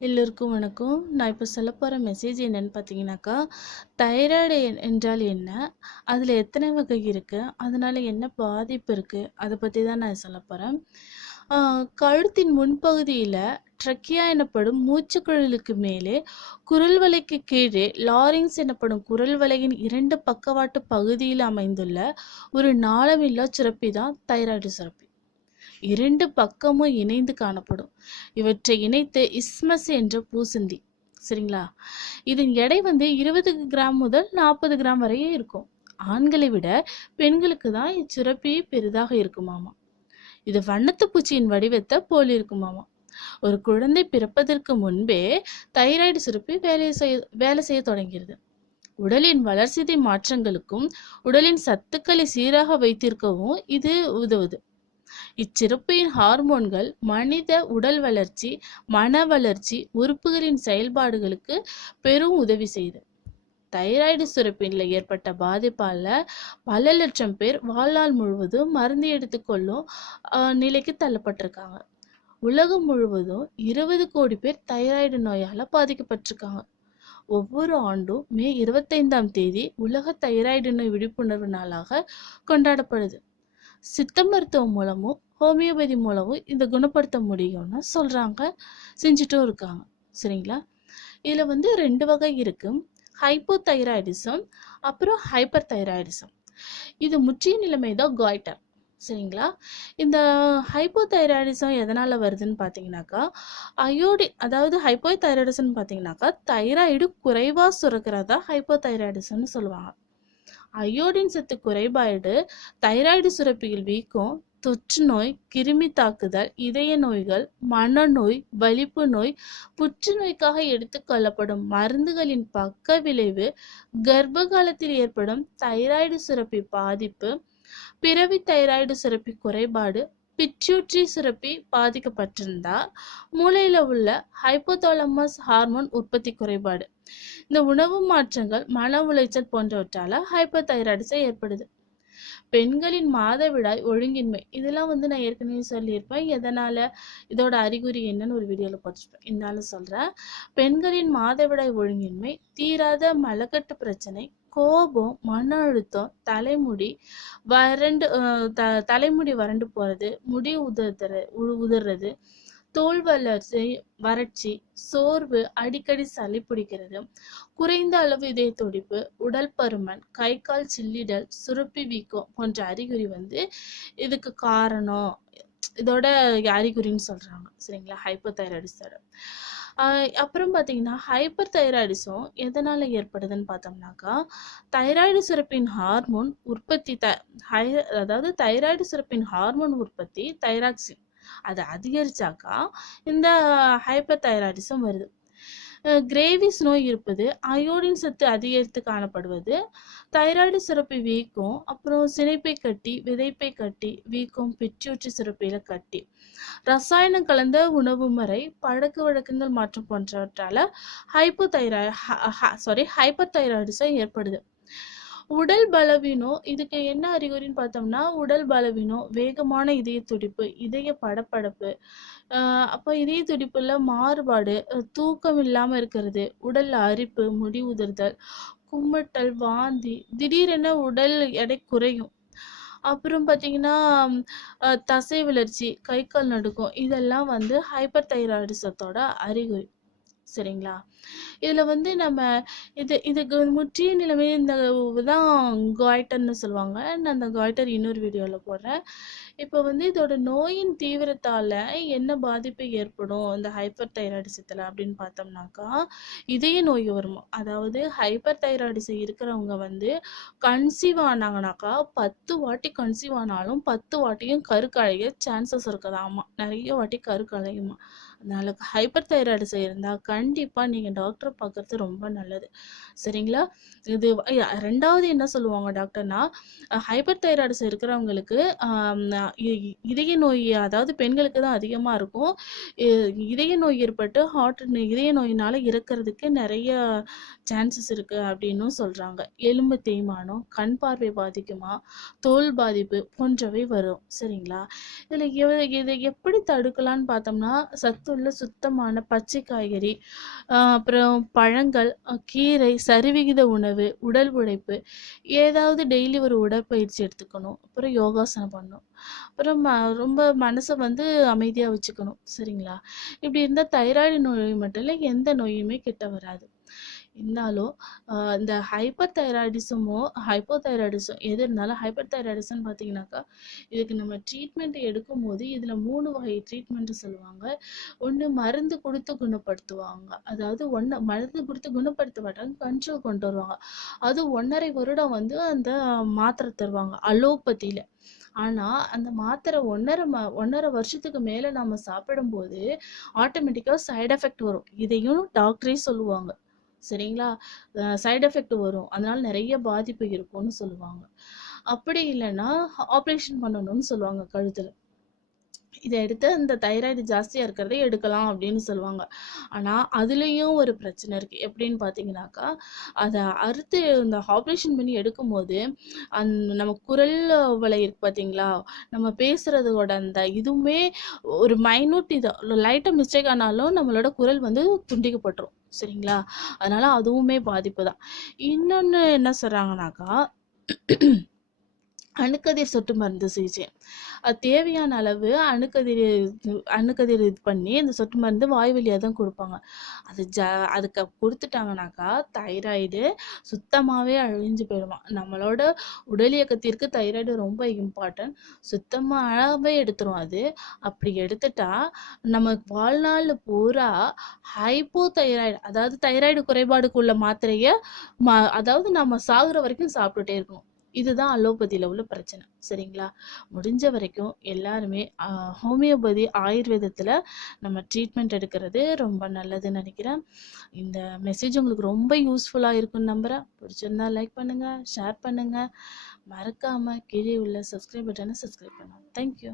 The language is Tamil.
எல்லோருக்கும் வணக்கம். நான் இப்போ சொல்ல போகிற மெசேஜ் என்னன்னு பார்த்தீங்கன்னாக்கா தைராய்டு என்றால் என்ன? அதில் எத்தனை வகை இருக்குது அதனால் என்ன பாதிப்பு இருக்குது அதை பற்றி தான் நான் சொல்ல போகிறேன். கழுத்தின் முன்பகுதியில் ட்ரக்கியா எனப்படும் மூச்சுக்குழலுக்கு மேலே குரல் வலைக்கு கீழே லாரிங்ஸ் எனப்படும் குரல் வலையின் இரண்டு பக்கவாட்டு பகுதியில் அமைந்துள்ள ஒரு நாளமில்லா சுரப்பி தான் தைராய்டு சுரப்பி. இரண்டு பக்கமும் இணைந்து காணப்படும். இவற்றை இணைத்து இஸ்மஸ் என்ற பூசந்தி. சரிங்களா? இதன் எடை வந்து இருபது கிராம் முதல் நாற்பது கிராம் வரையே இருக்கும். ஆண்களை விட பெண்களுக்கு தான் இச்சுரப்பி பெரிதாக இருக்குமாமா. இது வண்ணத்து பூச்சியின் வடிவத்தை போல் இருக்குமாமா. ஒரு குழந்தை பிறப்பதற்கு முன்பே தைராய்டு சுரப்பி வேலை செய்ய வேலை செய்ய தொடங்கிறது உடலின் வளர்சிதை மாற்றங்களுக்கும் உடலின் சத்துக்களை சீராக வைத்திருக்கவும் இது உதவுது. இச்சிறப்பின் ஹார்மோன்கள் மனித உடல் வளர்ச்சி மன வளர்ச்சி உறுப்புகளின் செயல்பாடுகளுக்கு பெரும் உதவி செய்து. தைராய்டு சுரப்பின்ல ஏற்பட்ட பாதிப்பால பல லட்சம் பேர் வாழ்நாள் முழுவதும் மருந்து எடுத்துக்கொள்ளும் நிலைக்கு தள்ளப்பட்டிருக்காங்க. உலகம் முழுவதும் இருபது கோடி பேர் தைராய்டு நோயால பாதிக்கப்பட்டிருக்காங்க. ஒவ்வொரு ஆண்டும் மே இருபத்தைந்தாம் தேதி உலக தைராய்டு நோய் விழிப்புணர்வு நாளாக கொண்டாடப்படுது. சித்த மருத்துவம் மூலமும் ஹோமியோபதி மூலமும் இதை குணப்படுத்த முடியும்னு சொல்கிறாங்க செஞ்சுட்டும் இருக்காங்க. சரிங்களா? இதில் வந்து ரெண்டு வகை இருக்கு. ஹைப்போதைராய்டிசம் அப்புறம் ஹைப்பர் தைராய்டிசம் இது முற்றிய நிலைமை தான் காய்டர் சரிங்களா? இந்த ஹைப்போதைராய்டிசம் எதனால் வருதுன்னு பார்த்தீங்கன்னாக்கா அயோடி அதாவது ஹைப்போதைராய்டிசம் பார்த்தீங்கன்னாக்கா தைராய்டு குறைவாக சுரக்கிறதா ஹைப்போதைராய்டிசம்னு சொல்லுவாங்க. அயோடின் சத்து குறைபாடு தைராய்டு சுரப்பியில் வீக்கம் தொற்று நோய் கிருமி தாக்குதல் இதய நோய்கள் மனநோய் வலிப்பு நோய் புற்றுநோய்க்காக எடுத்துக்கொள்ளப்படும் மருந்துகளின் பக்க விளைவு கர்ப்ப காலத்தில் ஏற்படும் தைராய்டு சுரப்பி பாதிப்பு பிறவி தைராய்டு சுரப்பி குறைபாடு பிட்யூட்ரி சுரப்பி பாதிக்கப்பட்டிருந்தா மூளையில உள்ள ஹைப்போதாலமஸ் ஹார்மோன் உற்பத்தி குறைபாடு. இந்த உணவு மாற்றங்கள் மன உளைச்சல் போன்றவற்றால ஹைப்போதைராய்டிசம் ஏற்படுது. பெண்களின் மாதவிடாய் ஒழுங்கின்மை இதெல்லாம் வந்து நான் ஏற்கனவே சொல்லியிருப்பேன். எதனால? இதோட அறிகுறி என்னன்னு ஒரு வீடியோல போட்டிருப்பேன். இருந்தாலும் சொல்றேன். பெண்களின் மாதவிடாய் ஒழுங்கின்மை தீராத மலக்கட்டு பிரச்சனை கோபம் மன அழுத்தம் தலைமுடி வறண்டு த- தலைமுடி வறண்டு போறது முடி உதறது உதறது உதிர்றது தோல் வளர்ச்சி வறட்சி சோர்வு அடிக்கடி சளி பிடிக்கிறது. குறைந்த அளவு இதய துடிப்பு உடல் பருமன் கை கால் சில்லிடல் சுருப்பி வீக்கம் போன்ற அறிகுறி வந்து இதுக்கு காரணம். இதோட அறிகுறின்னு சொல்றாங்க. சரிங்களா? ஹைப்போதைராய்டிஸோட அப்புறம் பார்த்தீங்கன்னா ஹைப்பர் தைராய்டிசம் எதனால் ஏற்படுதுன்னு பார்த்தோம்னாக்கா தைராய்டு சுரப்பின் ஹார்மோன் உற்பத்தி த ஹை அதாவது தைராய்டு சுரப்பின் ஹார்மோன் உற்பத்தி தைராக்சின். அது அதிகரிச்சாக்கா இந்த ஹைப்பர்தைராய்டிசம் வருது. கிரேவிஸ் நோய் இருப்பது அயோடின் சத்து அதிகரித்து காணப்படுவது தைராய்டு சுரப்பி வீக்கம் அப்புறம் சினைப்பை கட்டி விதைப்பை கட்டி வீக்கம் பிச்சூற்றி சுரப்பியில கட்டி. ரசாயனம் கலந்த உணவு முறை பழக்க வழக்கங்கள் மாற்றம் போன்றவற்றால ஹைப்போதைராய் சாரி ஹைப்பர் தைராய்டிசம் ஏற்படுது. உடல் பலவீனம் இதுக்கு என்ன அறிகுறின்னு பார்த்தோம்னா உடல் பலவீனம் வேகமான இதய துடிப்பு இதய படப்படப்பு அப்போ இதய துடிப்புல மாறுபாடு தூக்கம் இல்லாமல் இருக்கிறது உடல் அரிப்பு முடி உதிர்தல் கும்மட்டல் வாந்தி திடீரென உடல் எடை குறையும். அப்புறம் பார்த்தீங்கன்னா தசை வளர்ச்சி கை கால் நடுக்கம் இதெல்லாம் வந்து ஹைப்பர் தைராய்டிசத்தோட அறிகுறி. சரிங்களா? இதுல வந்து நம்ம இது இதுக்கு முற்றிய நிலைமை இந்த தான் காய்டர்னு சொல்லுவாங்க. நான் அந்த காய்டர் இன்னொரு வீடியோவில் போடுறேன். இப்போ வந்து இதோட நோயின் தீவிரத்தால என்ன பாதிப்பு ஏற்படும்? இந்த ஹைப்பர் தைராய்டிசத்தில் அப்படின்னு பார்த்தோம்னாக்கா இதய நோய் வரும். அதாவது ஹைப்பர் தைராய்டிசம் இருக்கிறவங்க வந்து கன்சீவ் ஆனாங்கனாக்கா பத்து வாட்டி கன்சீவ் ஆனாலும் பத்து வாட்டியும் கருக்கழைய சான்சஸ் இருக்குதாமா? நிறைய வாட்டி கருக்கழையுமா அதனால் ஹைப்பர் தைராய்டிசம் இருந்தால் கண்டிப்பாக நீங்கள் டாக்டரை பார்க்குறது ரொம்ப நல்லது. சரிங்களா? இது ரெண்டாவது என்ன சொல்லுவாங்க டாக்டர்னா ஹைப்பர் தைராய்டிசம் இருக்கிறவங்களுக்கு இதய நோய் அதாவது பெண்களுக்கு தான் அதிகமாக இருக்கும். இதய நோய் ஏற்பட்டு ஹார்ட் இதய நோயினால் இறக்கிறதுக்கு நிறைய சான்சஸ் இருக்குது அப்படின்னும் சொல்கிறாங்க எலும்பு தேய்மானம் கண் பார்வை பாதிக்குமா தோல் பாதிப்பு போன்றவை வரும். சரிங்களா? இதில் எவ- இதை எப்படி தடுக்கலான்னு பார்த்தோம்னா சத்து சத்துள்ள சுத்தமான பச்சை காய்கறி அப்புறம் பழங்கள் கீரை சரிவிகித உணவு உடல் உழைப்பு ஏதாவது டெய்லி ஒரு உடற்பயிற்சி எடுத்துக்கணும். அப்புறம் யோகாசனம் பண்ணணும். அப்புறம் ம- ரொம்ப மனசை வந்து அமைதியாக வச்சுக்கணும். சரிங்களா? இப்படி இருந்தால் தைராய்டு நோய் மட்டும் இல்லை எந்த நோயுமே கிட்ட வராது. இருந்தாலும் இந்த ஹைப்பர் தைராய்டிசமோ ஹைப்போ தைராய்டிசம் எது இருந்தாலும் ஹைப்பர் தைராய்டிசம்னு பார்த்தீங்கன்னாக்கா இதுக்கு நம்ம ட்ரீட்மெண்ட் எடுக்கும் போது இதில் மூணு வகை ட்ரீட்மெண்ட் சொல்லுவாங்க. ஒன்று மருந்து கொடுத்து குணப்படுத்துவாங்க. அதாவது ஒன்று மருந்து கொடுத்து குணப்படுத்த மாட்டாங்க கண்ட்ரோல் கொண்டு வருவாங்க. அது ஒன்றரை வருடம் வந்து அந்த மாத்திரை தருவாங்க அலோபதியில் ஆனால் அந்த மாத்திரை ஒன்றரை ம ஒன்றரை வருஷத்துக்கு மேலே நம்ம சாப்பிடும்போது ஆட்டோமேட்டிக்காக சைடு எஃபெக்ட் வரும். இதையும் டாக்டரே சொல்லுவாங்க. சரிங்களா? சைடு எஃபெக்ட் வரும். அதனால நிறைய பாதிப்பு இருக்கும்னு சொல்லுவாங்க. அப்படி இல்லைன்னா ஆப்ரேஷன் பண்ணணும்னு சொல்லுவாங்க கழுத்தில். இதை எடுத்து அந்த தைராய்டு ஜாஸ்தியாக இருக்கிறத எடுக்கலாம் அப்படின்னு சொல்லுவாங்க. ஆனால் அதுலேயும் ஒரு பிரச்சனை இருக்குது எப்படின்னு பார்த்தீங்கன்னாக்கா அதை அறுத்து இந்த ஆப்ரேஷன் பண்ணி எடுக்கும்போது அந் நம்ம குரல் வலை இருக்கு பார்த்தீங்களா நம்ம பேசுகிறதோட அந்த இதுவுமே ஒரு மைனூட் இது லைட்டாக மிஸ்டேக் ஆனாலும் நம்மளோட குரல் வந்து துண்டிக்கப்பட்டுரும். சரிங்களா? அதனால் அதுவுமே பாதிப்பு தான். இன்னொன்று என்ன சொல்கிறாங்கனாக்கா அணுக்கதிர் சொட்டு மருந்து சிகிச்சை. அது தேவையான அளவு அணுக்கதிர் அணுக்கதிர் இது பண்ணி அந்த சொட்டு மருந்து வாய் வழியாக தான் கொடுப்பாங்க. அது ஜ அதுக்கு கொடுத்துட்டாங்கனாக்கா தைராய்டு சுத்தமாகவே அழிஞ்சு போயிடுமா நம்மளோட உடல் இயக்கத்திற்கு தைராய்டு ரொம்ப இம்பார்ட்டன்ட் சுத்தமாகவே எடுத்துரும் அது. அப்படி எடுத்துட்டா நம்ம வாழ்நாள் பூரா ஹைப்போ தைராய்டு அதாவது தைராய்டு குறைபாடுக்குள்ள மாத்திரையை மா அதாவது நம்ம சாகுற வரைக்கும் சாப்பிட்டுட்டே இருக்கணும். இதுதான் அலோபதியில் உள்ள பிரச்சனை. சரிங்களா? முடிஞ்ச வரைக்கும் எல்லாருமே ஹோமியோபதி ஆயுர்வேதத்தில் நம்ம ட்ரீட்மெண்ட் எடுக்கிறது ரொம்ப நல்லதுன்னு நினைக்கிறேன். இந்த மெசேஜ் உங்களுக்கு ரொம்ப யூஸ்ஃபுல்லாக இருக்கும்னு நம்புகிறேன் பிடிச்சிருந்தா லைக் பண்ணுங்கள் ஷேர் பண்ணுங்கள் மறக்காமல் கீழே உள்ள சப்ஸ்கிரைப் பட்டனை சப்ஸ்கிரைப் பண்ணுங்கள் தேங்க்யூ